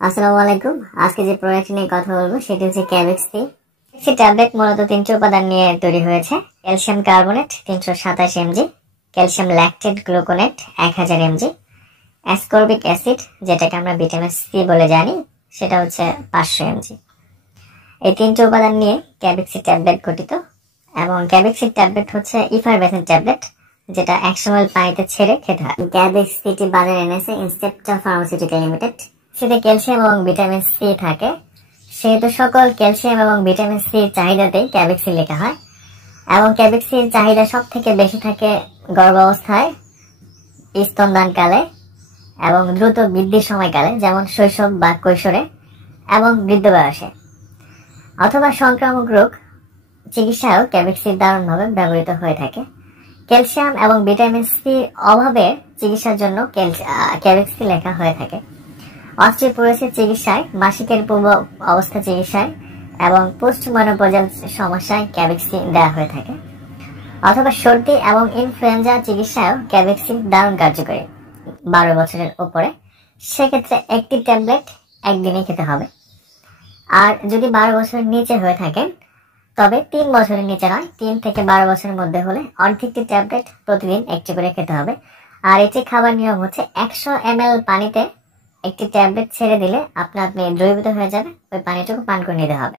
আসসালামু আলাইকুম। আজকে যে প্রোডাক্ট নিয়ে কথা বলবো সেটি হচ্ছে ক্যাবেক্সি। এই ট্যাবলেট মূলত তিনটি উপাদান নিয়ে তৈরি হয়েছে: calcium carbonate 327 mg, calcium lactate gluconate 1000 mg, ascorbic acid যেটাকে আমরা ভিটামিন সি বলে জানি সেটা হচ্ছে 500 mg। এই তিনটি উপাদান নিয়ে ক্যাবেক্সি ট্যাবলেট গঠিত এবং ক্যাবেক্সি ট্যাবলেট হচ্ছে ইফারভেসেন্ট ট্যাবলেট, যেটা 100 ml পানিতে ছেড়ে খেতে হয়। ক্যাবেক্সিটি বাজারে এনেছে ইনসেপ্টা ফার্মাসিউটিক্যাল লিমিটেড। সেটা ক্যালসিয়াম এবং ভিটামিন সি থাকে, সেহেতু সকল ক্যালসিয়াম এবং ভিটামিন সি চাহিদাতেই ক্যাবেক্সি লেখা হয়। এবং ক্যাবেক্সির চাহিদা সব থেকে বেশি থাকে গর্ভাবস্থায়, স্তনদানকালে এবং দ্রুত বৃদ্ধির সময়কালে, যেমন শৈশব বা কৈশোরে এবং বৃদ্ধ বয়সে, অথবা সংক্রামক রোগ চিকিৎসায়ও ক্যাবেক্সি দারুণভাবে ব্যবহৃত হয়ে থাকে। ক্যালসিয়াম এবং ভিটামিন সি অভাবে চিকিৎসার জন্য ক্যাবেক্সি লেখা হয়ে থাকে। অস্টিওপোরোসিস চিকিৎসায়, মাসিকের পূর্ব অবস্থা চিকিৎসায় এবং পোস্ট মেনোপজাল সমস্যায় ক্যাবেক্সি দেওয়া হয়ে থাকে। অথবা সর্দি এবং ইনফ্লুয়েঞ্জা চিকিৎসায়ও ক্যাবেক্সি দারুণ কার্যকরী 12 বছরের উপরে। সেক্ষেত্রে একটি ট্যাবলেট একদিনই খেতে হবে। আর যদি 12 বছরের নিচে হয়ে থাকেন তবে 3 বছরের নিচে নয়, 3 থেকে 12 বছরের মধ্যে হলে অর্ধেকটি ট্যাবলেট প্রতিদিন একটি করে খেতে হবে। আর এটি খাবার নিয়ম হচ্ছে 100 ml পানিতে একটি ট্যাবলেট ছেড়ে দিলে আপনি দ্রবীভূত হয়ে যাবে, ওই পানিটুকু পান করে নিতে হবে।